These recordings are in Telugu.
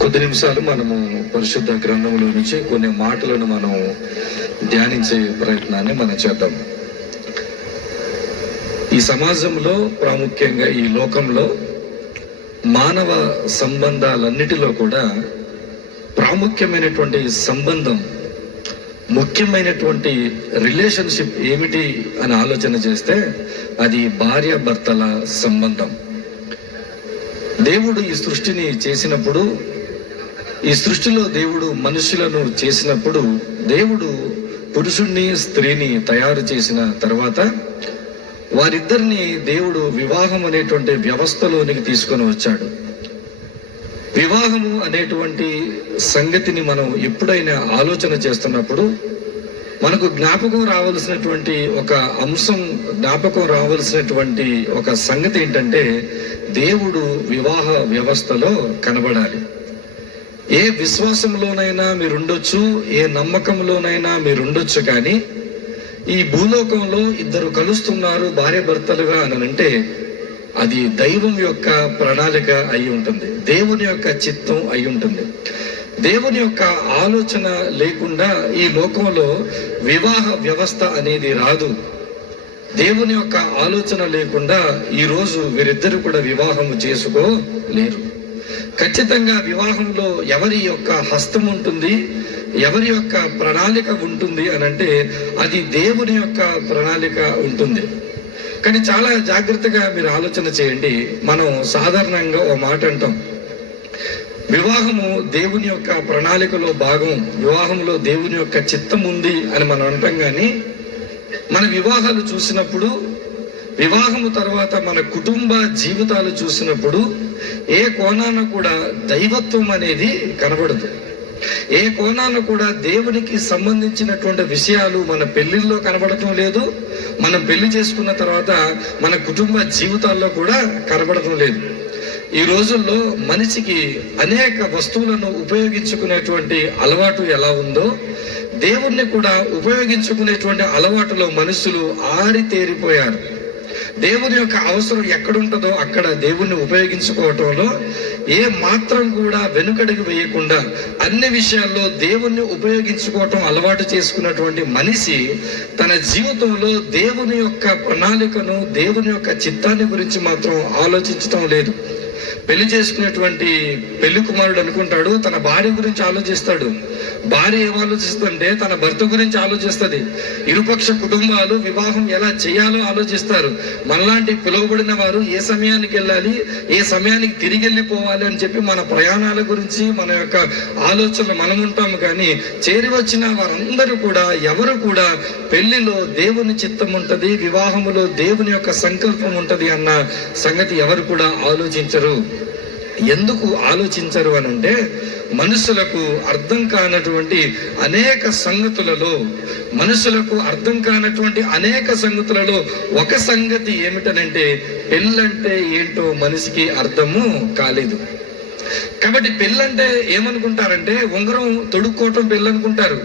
కొద్ది నిమిషాలు మనము పరిశుద్ధ గ్రంథంలో నుంచి కొన్ని మాటలను మనం ధ్యానించే ప్రయత్నాన్ని మనం చేద్దాం. ఈ సమాజంలో ప్రాముఖ్యంగా ఈ లోకంలో మానవ సంబంధాలన్నిటిలో కూడా ప్రాముఖ్యమైనటువంటి సంబంధం ముఖ్యమైనటువంటి రిలేషన్షిప్ ఏమిటి అని ఆలోచన చేస్తే అది భార్య భర్తల సంబంధం. దేవుడు ఈ సృష్టిని చేసినప్పుడు ఈ సృష్టిలో దేవుడు మనుషులను చేసినప్పుడు దేవుడు పురుషుణ్ణి స్త్రీని తయారు చేసిన తర్వాత వారిద్దరిని దేవుడు వివాహం అనేటువంటి వ్యవస్థలోనికి తీసుకొని వచ్చాడు. వివాహము అనేటువంటి సంగతిని మనం ఎప్పుడైనా ఆలోచన చేస్తున్నప్పుడు మనకు జ్ఞాపకం రావాల్సినటువంటి ఒక అంశం జ్ఞాపకం రావాల్సినటువంటి ఒక సంగతి ఏంటంటే దేవుడు వివాహ వ్యవస్థలో కనబడాలి. ఏ విశ్వాసంలోనైనా మీరుండొచ్చు ఏ నమ్మకంలోనైనా మీరుండొచ్చు కానీ ఈ భూలోకంలో ఇద్దరు కలుస్తున్నారు భార్య భర్తలుగా అని అంటే అది దైవం యొక్క ప్రణాళిక అయి ఉంటుంది దేవుని యొక్క చిత్తం అయి ఉంటుంది. దేవుని యొక్క ఆలోచన లేకుండా ఈ లోకంలో వివాహ వ్యవస్థ అనేది రాదు. దేవుని యొక్క ఆలోచన లేకుండా ఈరోజు వీరిద్దరు కూడా వివాహము చేసుకోలేరు. ఖచ్చితంగా వివాహంలో ఎవరి యొక్క హస్తం ఉంటుంది ఎవరి యొక్క ప్రణాళిక ఉంటుంది అని అంటే అది దేవుని యొక్క ప్రణాళిక ఉంటుంది. కానీ చాలా జాగ్రత్తగా మీరు ఆలోచన చేయండి. మనం సాధారణంగా ఓ మాట అంటాం. వివాహము దేవుని యొక్క ప్రణాళికలో భాగం వివాహంలో దేవుని యొక్క చిత్తం ఉంది అని మనం అంటాం కానీ మన వివాహాలు చూసినప్పుడు వివాహము తర్వాత మన కుటుంబ జీవితాలు చూసినప్పుడు ఏ కోణాన కూడా దైవత్వం అనేది కనబడదు. ఏ కోణాన కూడా దేవునికి సంబంధించినటువంటి విషయాలు మన పెళ్ళిల్లో కనబడటం లేదు. మనం పెళ్ళి చేసుకున్న తర్వాత మన కుటుంబ జీవితాల్లో కూడా కనబడటం లేదు. ఈ రోజుల్లో మనిషికి అనేక వస్తువులను ఉపయోగించుకునేటువంటి అలవాటు ఎలా ఉందో దేవుణ్ణి కూడా ఉపయోగించుకునేటువంటి అలవాటులో మనుషులు ఆరితేరిపోయారు. దేవుని యొక్క అవసరం ఎక్కడుంటుందో అక్కడ దేవుణ్ణి ఉపయోగించుకోవటంలో ఏ మాత్రం కూడా వెనుకడికి వేయకుండా అన్ని విషయాల్లో దేవుణ్ణి ఉపయోగించుకోవటం అలవాటు చేసుకున్నటువంటి మనిషి తన జీవితంలో దేవుని యొక్క ప్రణాళికను దేవుని యొక్క చిత్తాన్ని గురించి మాత్రం ఆలోచించటం లేదు. పెళ్ళి చేసుకునేటువంటి పెళ్ళి కుమారుడు అనుకుంటాడు తన భార్య గురించి ఆలోచిస్తాడు. భార్య ఏం ఆలోచిస్తుంటే తన భర్త గురించి ఆలోచిస్తుంది. ఇరుపక్ష కుటుంబాలు వివాహం ఎలా చేయాలో ఆలోచిస్తారు. మనలాంటి పిలువబడిన వారు ఏ సమయానికి వెళ్ళాలి ఏ సమయానికి తిరిగి వెళ్ళిపోవాలి అని చెప్పి మన ప్రయాణాల గురించి మన యొక్క ఆలోచనలు మనం ఉంటాము. కానీ చేరి వచ్చిన వారందరూ కూడా ఎవరు కూడా పెళ్ళిలో దేవుని చిత్తం ఉంటుంది వివాహములో దేవుని యొక్క సంకల్పం ఉంటుంది అన్న సంగతి ఎవరు కూడా ఆలోచించరు. ఎందుకు ఆలోచించరు అని అంటే మనుషులకు అర్థం కానటువంటి అనేక సంగతులలో మనుషులకు అర్థం కానటువంటి అనేక సంగతులలో ఒక సంగతి ఏమిటనంటే పెళ్ళంటే ఏంటో మనిషికి అర్థము కాలేదు. కాబట్టి పెళ్ళంటే ఏమనుకుంటారంటే ఉంగరం తొడుక్కోవటం పెళ్ళనుకుంటారు.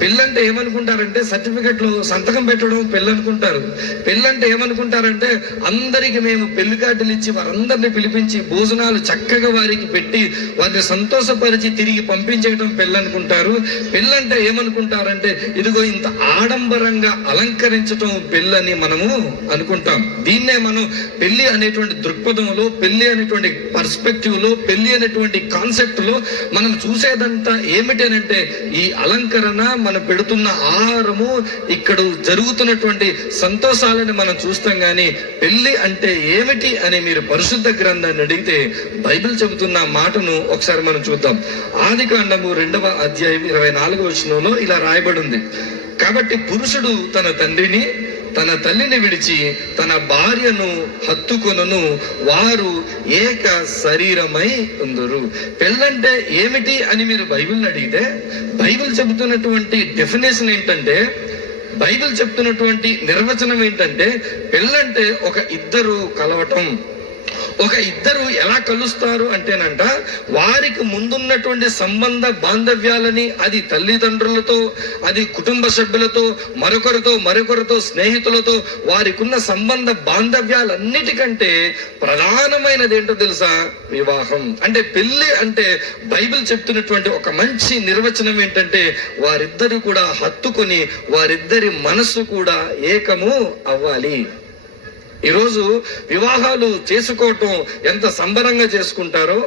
పెళ్ళంటే ఏమనుకుంటారంటే సర్టిఫికెట్లో సంతకం పెట్టడం పెళ్ళనుకుంటారు. పెళ్ళంటే ఏమనుకుంటారంటే అందరికి మేము పెళ్ళి కార్డులు ఇచ్చి వారందరిని పిలిపించి భోజనాలు చక్కగా వారికి పెట్టి వారిని సంతోషపరిచి తిరిగి పంపించేయడం పెళ్ళనుకుంటారు. పెళ్ళంటే ఏమనుకుంటారంటే ఇదిగో ఇంత ఆడంబరంగా అలంకరించటం పెళ్ళని మనము అనుకుంటాం. దీన్నే మనం పెళ్ళి అనేటువంటి దృక్పథంలో పెళ్ళి అనేటువంటి పర్స్పెక్టివ్లో పెళ్ళి అనేటువంటి కాన్సెప్ట్లో మనం చూసేదంతా ఏమిటనంటే ఈ అలంకరణ మనం పెడుతున్న ఆహారము ఇక్కడ జరుగుతున్నటువంటి సంతోషాలని మనం చూస్తాం కానీ పెళ్ళి అంటే ఏమిటి అని మీరు పరిశుద్ధ గ్రంథాన్ని అడిగితే బైబిల్ చెబుతున్న మాటను ఒకసారి మనం చూద్దాం. ఆది కాండము రెండవ అధ్యాయం ఇరవై నాలుగవ వచనంలో ఇలా రాయబడి ఉంది. కాబట్టి పురుషుడు తన తండ్రిని తన తల్లిని విడిచి తన భార్యను హత్తుకొనను. వారు ఏక శరీరమై ఉందరు. పెళ్ళంటే ఏమిటి అని మీరు బైబిల్ని అడిగితే బైబిల్ చెబుతున్నటువంటి డెఫినేషన్ ఏంటంటే బైబిల్ చెప్తున్నటువంటి నిర్వచనం ఏంటంటే పెళ్ళంటే ఒక ఇద్దరు కలవటం. ఒక ఇద్దరు ఎలా కలుస్తారు అంటేనంట వారికి ముందున్నటువంటి సంబంధ బాంధవ్యాలని అది తల్లిదండ్రులతో అది కుటుంబ సభ్యులతో మరొకరితో మరొకరితో స్నేహితులతో వారికున్న సంబంధ బాంధవ్యాలన్నిటికంటే ప్రధానమైనది ఏంటో తెలుసా? వివాహం. అంటే పెళ్ళి అంటే బైబిల్ చెప్తున్నటువంటి ఒక మంచి నిర్వచనం ఏంటంటే వారిద్దరు కూడా హత్తుకొని వారిద్దరి మనస్సు కూడా ఏకము అవ్వాలి. ఈరోజు వివాహాలు చేసుకోవటం ఎంత సంబరంగా చేసుకుంటారో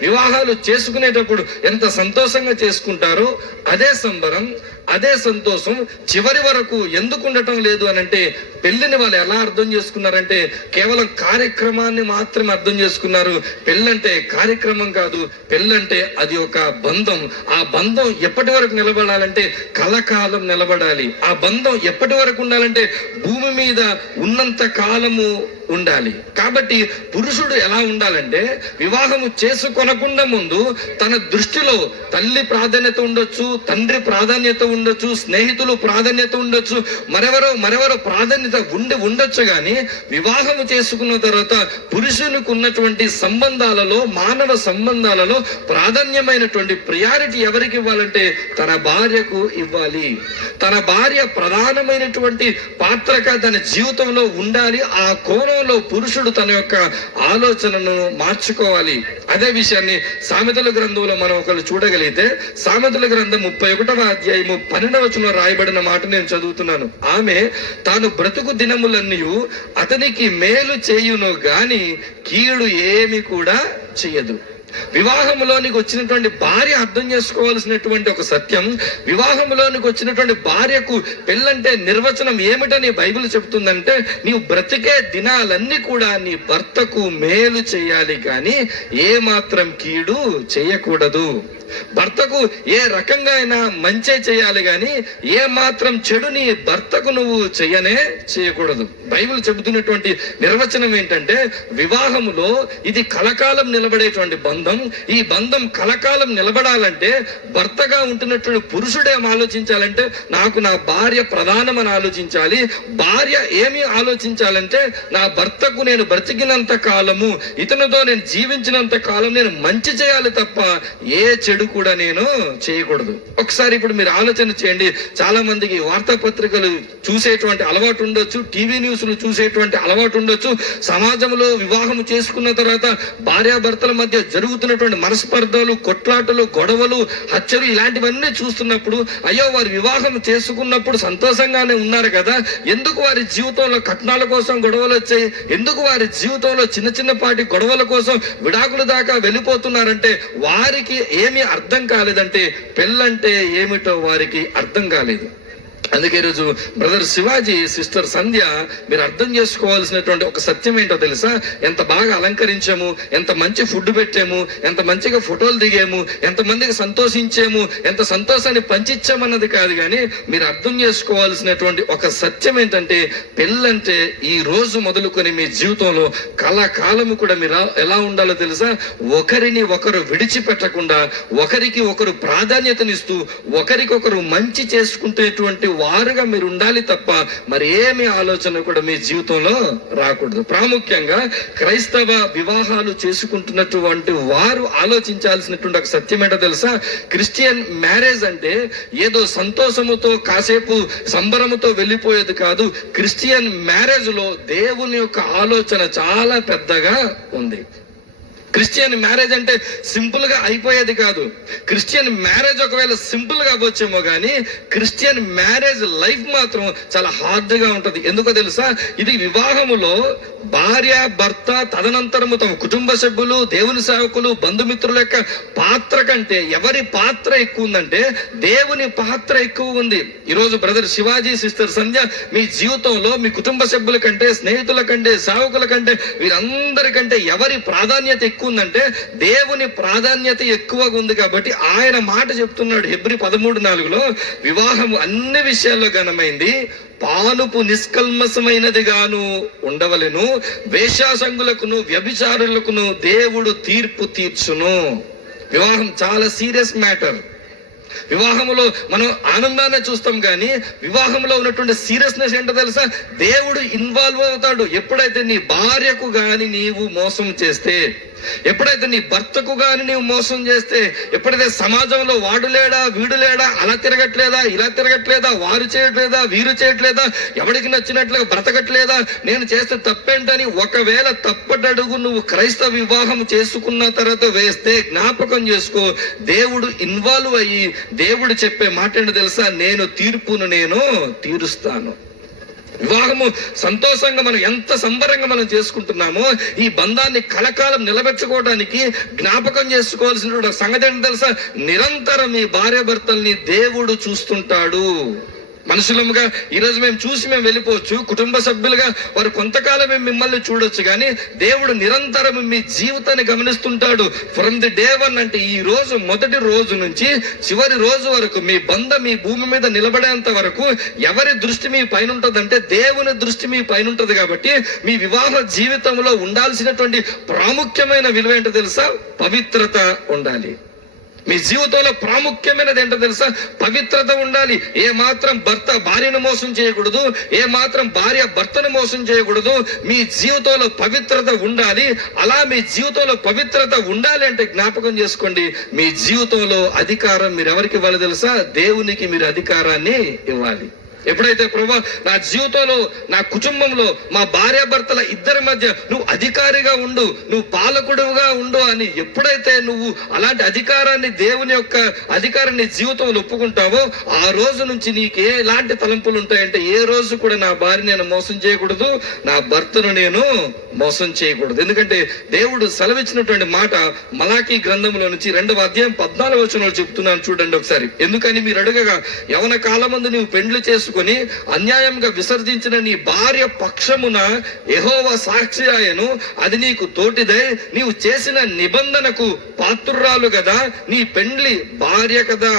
వివాహాలు చేసుకునేటప్పుడు ఎంత సంతోషంగా చేసుకుంటారో అదే సంబరం. అదే సంతోషం చివరి వరకు ఎందుకు ఉండటం లేదు అని అంటే పెళ్ళిని వాళ్ళు ఎలా అర్థం చేసుకున్నారంటే కేవలం కార్యక్రమాన్ని మాత్రమే అర్థం చేసుకున్నారు. పెళ్ళంటే కార్యక్రమం కాదు పెళ్ళంటే అది ఒక బంధం. ఆ బంధం ఎప్పటి వరకు నిలబడాలంటే కలకాలం నిలబడాలి. ఆ బంధం ఎప్పటి వరకు ఉండాలంటే భూమి మీద ఉన్నంత కాలము ఉండాలి. కాబట్టి పురుషుడు ఎలా ఉండాలంటే వివాహము చేసుకొనకుండా ముందు తన దృష్టిలో తల్లి ప్రాధాన్యత ఉండొచ్చు తండ్రి ప్రాధాన్యత ఉండొచ్చు స్నేహితులు ప్రాధాన్యత ఉండొచ్చు మరెవరో మరెవరో ప్రాధాన్యత ఉండి ఉండొచ్చు కానీ వివాహము చేసుకున్న తర్వాత పురుషునికి ఉన్నటువంటి సంబంధాలలో మానవ సంబంధాలలో ప్రాధాన్యమైనటువంటి ప్రియారిటీ ఎవరికి ఇవ్వాలంటే తన భార్యకు ఇవ్వాలి. తన భార్య ప్రధానమైనటువంటి పాత్రగా తన జీవితంలో ఉండాలి. ఆ కోణంలో పురుషుడు తన యొక్క ఆలోచనను మార్చుకోవాలి. అదే విషయాన్ని సామెతల గ్రంథంలో మనం ఒకరు చూడగలిగితే సామెతల గ్రంథం ముప్పై ఒకటవ అధ్యాయము పన్నెండవచనంలో రాయబడిన మాట నేను చదువుతున్నాను. ఆమె తాను బ్రతుకు దినములన్నీ అతనికి మేలు చేయును గాని కీడు ఏమి కూడా చేయదు. వివాహంలోనికి వచ్చినటువంటి భార్య అర్థం చేసుకోవాల్సినటువంటి ఒక సత్యం. వివాహంలోనికి వచ్చినటువంటి భార్యకు పెళ్ళంటే నిర్వచనం ఏమిటని బైబిల్ చెబుతుందంటే నీవు బ్రతికే దినాలన్నీ కూడా నీ భర్తకు మేలు చేయాలి కానీ ఏ మాత్రం కీడు చేయకూడదు. భర్తకు ఏ రకంగా అయినా మంచే చేయాలి కానీ ఏ మాత్రం చెడు నీ భర్తకు నువ్వు చెయ్యనే చేయకూడదు. బైబిల్ చెబుతున్నటువంటి నిర్వచనం ఏంటంటే వివాహములో ఇది కలకాలం నిలబడేటువంటి బంధం ఈ బంధం కలకాలం నిలబడాలంటే భర్తగా ఉంటున్నటువంటి పురుషుడేం ఆలోచించాలంటే నాకు నా భార్య ప్రధానమని ఆలోచించాలి భార్య ఏమి ఆలోచించాలంటే నా భర్తకు నేను బ్రతికినంత కాలము ఇతనితో నేను జీవించినంత కాలం నేను మంచి చేయాలి తప్ప ఏ చెడు కూడా నేను చేయకూడదు. ఒకసారి ఇప్పుడు మీరు ఆలోచన చేయండి చాలా మందికి వార్తాపత్రికలు చూసేటువంటి అలవాటు ఉండొచ్చు టీవీ న్యూస్లు చూసేటువంటి అలవాటు ఉండొచ్చు సమాజంలో వివాహం చేసుకున్న తర్వాత భార్యాభర్తల మధ్య జరుగుతున్నటువంటి మనస్పర్ధలు కొట్లాటలు గొడవలు హత్యలు ఇలాంటివన్నీ చూస్తున్నప్పుడు అయ్యో వారు వివాహం చేసుకున్నప్పుడు సంతోషంగానే ఉన్నారు కదా. ఎందుకు వారి జీవితంలో కట్నాల కోసం గొడవలు వచ్చాయి? ఎందుకు వారి జీవితంలో చిన్న చిన్నపాటి గొడవల కోసం విడాకుల దాకా వెళ్ళిపోతున్నారంటే వారికి ఏమి అర్థం కాలేదంటే పెళ్ళంటే ఏమిటో వారికి అర్థం కాలేదు. అందుకే ఈరోజు బ్రదర్ శివాజీ సిస్టర్ సంధ్య మీరు అర్థం చేసుకోవాల్సినటువంటి ఒక సత్యం ఏంటో తెలుసా? ఎంత బాగా అలంకరించాము ఎంత మంచి ఫుడ్ పెట్టాము ఎంత మంచిగా ఫోటోలు దిగాము ఎంత మందికి సంతోషించాము ఎంత సంతోషాన్ని పంచిచ్చామన్నది కాదు కానీ మీరు అర్థం చేసుకోవాల్సినటువంటి ఒక సత్యం ఏంటంటే పెళ్ళంటే ఈ రోజు మొదలుకొని మీ జీవితంలో కళాకాలము కూడా మీరు ఎలా ఉండాలో తెలుసా? ఒకరిని ఒకరు విడిచిపెట్టకుండా ఒకరికి ఒకరు ప్రాధాన్యతనిస్తూ ఒకరికొకరు మంచి చేసుకుంటేటువంటి వారుగా మీరు ఉండాలి తప్ప మరి ఏమి ఆలోచన కూడా మీ జీవితంలో రాకూడదు. ప్రాముఖ్యంగా క్రైస్తవ వివాహాలు చేసుకుంటున్నటువంటి వారు ఆలోచించాల్సినటువంటి ఒక సత్యం ఏంటో తెలుసా? క్రిస్టియన్ మ్యారేజ్ అంటే ఏదో సంతోషముతో కాసేపు సంబరముతో వెళ్ళిపోయేది కాదు. క్రిస్టియన్ మ్యారేజ్లో దేవుని యొక్క ఆలోచన చాలా పెద్దగా ఉంది. క్రిస్టియన్ మ్యారేజ్ అంటే సింపుల్గా అయిపోయేది కాదు. క్రిస్టియన్ మ్యారేజ్ ఒకవేళ సింపుల్గా అవ్వచ్చేమో కానీ క్రిస్టియన్ మ్యారేజ్ లైఫ్ మాత్రం చాలా హార్డ్గా ఉంటుంది. ఎందుకో తెలుసా? ఇది వివాహములో భార్య భర్త తదనంతరము తమ కుటుంబ సభ్యులు దేవుని సేవకులు బంధుమిత్రుల యొక్క పాత్ర కంటే ఎవరి పాత్ర ఎక్కువ ఉందంటే దేవుని పాత్ర ఎక్కువ ఉంది. ఈరోజు బ్రదర్ శివాజీ సిస్టర్ సంధ్య మీ జీవితంలో మీ కుటుంబ సభ్యుల కంటే స్నేహితుల కంటే సేవకుల కంటే వీరందరికంటే ఎవరి ప్రాధాన్యత ఎక్కువ ఉందంటే దేవుని ప్రాధాన్యత ఎక్కువగా ఉంది కాబట్టి ఆయన మాట చెప్తున్నాడు. హెబ్రి పదమూడు నాలుగులో వివాహం అన్ని విషయాల్లో ఘనమైంది. పానుపు నిష్కల్మసమైనది గాను ఉండవలెను. వేషాసంగులకును వ్యభిచారులకును దేవుడు తీర్పు తీర్చును. వివాహం చాలా సీరియస్ మ్యాటర్. వివాహంలో మనం ఆనందాన్ని చూస్తాం కానీ వివాహంలో ఉన్నటువంటి సీరియస్నెస్ ఏంటో తెలుసా? దేవుడు ఇన్వాల్వ్ అవుతాడు. ఎప్పుడైతే నీ భార్యకు గాని నీవు మోసం చేస్తే ఎప్పుడైతే నీ భర్తకు కానీ నీవు మోసం చేస్తే ఎప్పుడైతే సమాజంలో వాడు లేడా వీడు లేడా అలా తిరగట్లేదా ఇలా తిరగట్లేదా వారు చేయట్లేదా వీరు చేయట్లేదా ఎవడికి నచ్చినట్లుగా బ్రతకట్లేదా నేను చేస్తే తప్పేంటని ఒకవేళ తప్పటడుగు నువ్వు క్రైస్తవ వివాహం చేసుకున్న తర్వాత వేస్తే జ్ఞాపకం చేసుకో దేవుడు ఇన్వాల్వ్ అయ్యి దేవుడు చెప్పే మాట ఏంటో తెలుసా? నేను తీర్పును నేను తీరుస్తాను. వివాహము సంతోషంగా మనం ఎంత సంబరంగా మనం చేసుకుంటున్నామో ఈ బంధాన్ని కలకాలం నిలబెట్టుకోవడానికి జ్ఞాపకం చేసుకోవాల్సిన సంగతి ఏంటో తెలుసా? నిరంతరం ఈ భార్య భర్తల్ని దేవుడు చూస్తుంటాడు. మనుషులముగా ఈరోజు మేము చూసి మేము వెళ్ళిపోవచ్చు. కుటుంబ సభ్యులుగా వారు కొంతకాలమే మిమ్మల్ని చూడొచ్చు కానీ దేవుడు నిరంతరం మీ జీవితాన్ని గమనిస్తుంటాడు. ఫ్రమ్ ది డే వన్ అంటే ఈ రోజు మొదటి రోజు నుంచి చివరి రోజు వరకు మీ బంధం మీ భూమి మీద నిలబడేంత వరకు ఎవరి దృష్టి మీ పైన ఉంటుందంటే దేవుని దృష్టి మీ పైన ఉంటుంది కాబట్టి మీ వివాహ జీవితంలో ఉండాల్సినటువంటి ప్రాముఖ్యమైన విలువ ఏంటో తెలుసా? పవిత్రత ఉండాలి. మీ జీవితంలో ప్రాముఖ్యమైనది ఏంటో తెలుసా? పవిత్రత ఉండాలి. ఏ మాత్రం భర్త భార్యను మోసం చేయకూడదు ఏ మాత్రం భార్య భర్తను మోసం చేయకూడదు. మీ జీవితంలో పవిత్రత ఉండాలి. అలా మీ జీవితంలో పవిత్రత ఉండాలి అంటే జ్ఞాపకం చేసుకోండి. మీ జీవితంలో అధికారం మీరు ఎవరికి ఇవ్వాలి తెలుసా? దేవునికి మీరు అధికారాన్ని ఇవ్వాలి. ఎప్పుడైతే ప్రభా నా జీవితంలో నా కుటుంబంలో మా భార్యాభర్తల ఇద్దరి మధ్య నువ్వు అధికారిగా ఉండు నువ్వు పాలకుడుగా ఉండు అని ఎప్పుడైతే నువ్వు అలాంటి అధికారాన్ని దేవుని యొక్క అధికారాన్ని జీవితంలో ఒప్పుకుంటావో ఆ రోజు నుంచి నీకు ఎలాంటి తలంపులు ఉంటాయంటే ఏ రోజు కూడా నా భార్య నేను మోసం చేయకూడదు నా భర్తను నేను మోసం చేయకూడదు. ఎందుకంటే దేవుడు సెలవిచ్చినటువంటి మాట మలాకీ గ్రంథంలో నుంచి రెండవ అధ్యాయం పద్నాలుగు వచనంలో చెప్తున్నాను చూడండి ఒకసారి. ఎందుకని మీరు అడగగా యవన కాలమందు నువ్వు పెండ్లు చేసుకుని అన్యాయంగా విసర్జించిన నీ భార్య పక్షమున యెహోవ సాక్షి ఆయను అది నీకు తోటిదై. నీవు చేసిన నిబంధనకు పాత్రురాలు కదా నీ పెండ్లి భార్య కదా.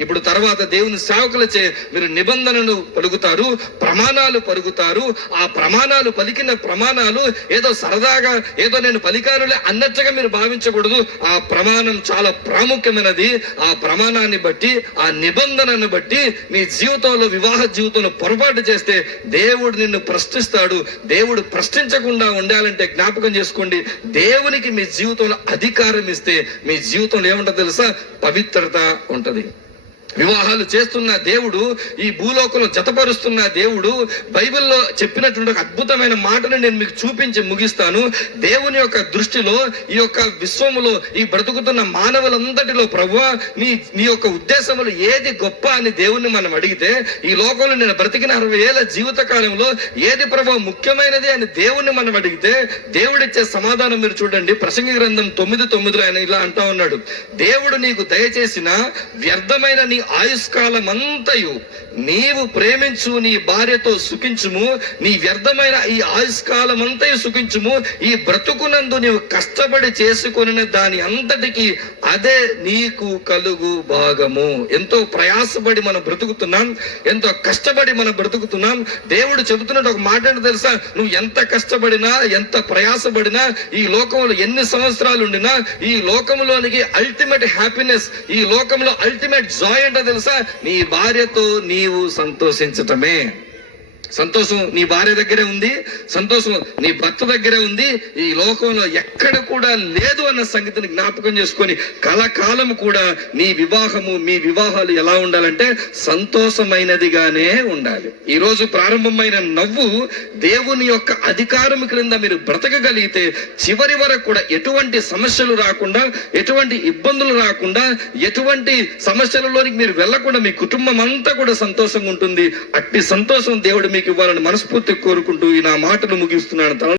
ఇప్పుడు తర్వాత దేవుని సేవకులచే మీరు నిబంధనలు పలుకుతారు ప్రమాణాలు పలుకుతారు. ఆ ప్రమాణాలు పలికిన ప్రమాణాలు ఏదో సరదాగా ఏదో నేను పలికానులే అన్నట్టుగా మీరు భావించకూడదు. ఆ ప్రమాణం చాలా ప్రాముఖ్యమైనది. ఆ ప్రమాణాన్ని బట్టి ఆ నిబంధనను బట్టి మీ జీవితంలో వివాహ జీవితంలో పొరపాటు చేస్తే దేవుడు నిన్ను ప్రశ్నిస్తాడు. దేవుడు ప్రశ్నించకుండా ఉండాలంటే జ్ఞాపకం చేసుకోండి. దేవునికి మీ జీవితంలో అధికారం ఇస్తే మీ జీవితంలో ఏముంటుందో తెలుసా? పవిత్రత ఉంటుంది. వివాహాలు చేస్తున్న దేవుడు ఈ భూలోకంలో జతపరుస్తున్న దేవుడు బైబిల్లో చెప్పినటువంటి ఒక అద్భుతమైన మాటను నేను మీకు చూపించి ముగిస్తాను. దేవుని యొక్క దృష్టిలో ఈ యొక్క విశ్వములో ఈ బ్రతుకుతున్న మానవులందటిలో ప్రభు నీ నీ యొక్క ఉద్దేశములు ఏది గొప్ప అని దేవుణ్ణి మనం అడిగితే ఈ లోకంలో నేను బ్రతికిన అరవై ఏళ్ళ జీవిత కాలంలో ఏది ప్రభు ముఖ్యమైనది అని దేవుణ్ణి మనం అడిగితే దేవుడిచ్చే సమాధానం మీరు చూడండి. ప్రసంగి గ్రంథం తొమ్మిది తొమ్మిదిలో ఆయన ఇలా అంటా ఉన్నాడు. దేవుడు నీకు దయచేసిన వ్యర్థమైన నీ ఆయుష్కాలం అంతయు నీవు ప్రేమించు నీ భార్యతో సుఖించుము నీ వ్యర్థమైన ఈ ఆయుష్కాలం అంతయు సుఖించుము ఈ బ్రతుకునందు నీవు కష్టపడి చేసుకుని దాని అంతటికి అదే నీకు కలుగు భాగము. ఎంతో ప్రయాసపడి మనం బ్రతుకుతున్నాం ఎంతో కష్టపడి మనం బ్రతుకుతున్నాం. దేవుడు చెబుతున్నట్టు ఒక మాట ఏంటో తెలుసా? నువ్వు ఎంత కష్టపడినా ఎంత ప్రయాసపడినా ఈ లోకంలో ఎన్ని సంవత్సరాలు ఉండినా ఈ లోకంలోనికి అల్టిమేట్ హ్యాపీనెస్ ఈ లోకంలో అల్టిమేట్ జాయ్ ఏంటో తెలుసా? నీ భార్యతో నీవు సంతోషించటమే. సంతోషం నీ భార్య దగ్గరే ఉంది సంతోషం నీ భర్త దగ్గరే ఉంది ఈ లోకంలో ఎక్కడ కూడా లేదు అన్న సంగతిని జ్ఞాపకం చేసుకొని కలకాలం కూడా నీ వివాహము మీ వివాహాలు ఎలా ఉండాలంటే సంతోషమైనదిగానే ఉండాలి. ఈ రోజు ప్రారంభమైన నవ్వు దేవుని యొక్క అధికారం క్రింద మీరు బ్రతకగలిగితే చివరి వరకు కూడా ఎటువంటి సమస్యలు రాకుండా ఎటువంటి ఇబ్బందులు రాకుండా ఎటువంటి సమస్యలలోనికి మీరు వెళ్ళకుండా మీ కుటుంబం అంతా కూడా సంతోషంగా ఉంటుంది. అట్టి సంతోషం దేవుడు మీ నీకు ఇవ్వాలని మనస్ఫూర్తి కోరుకుంటూ ఈ నా మాటలు ముగిస్తున్నాను.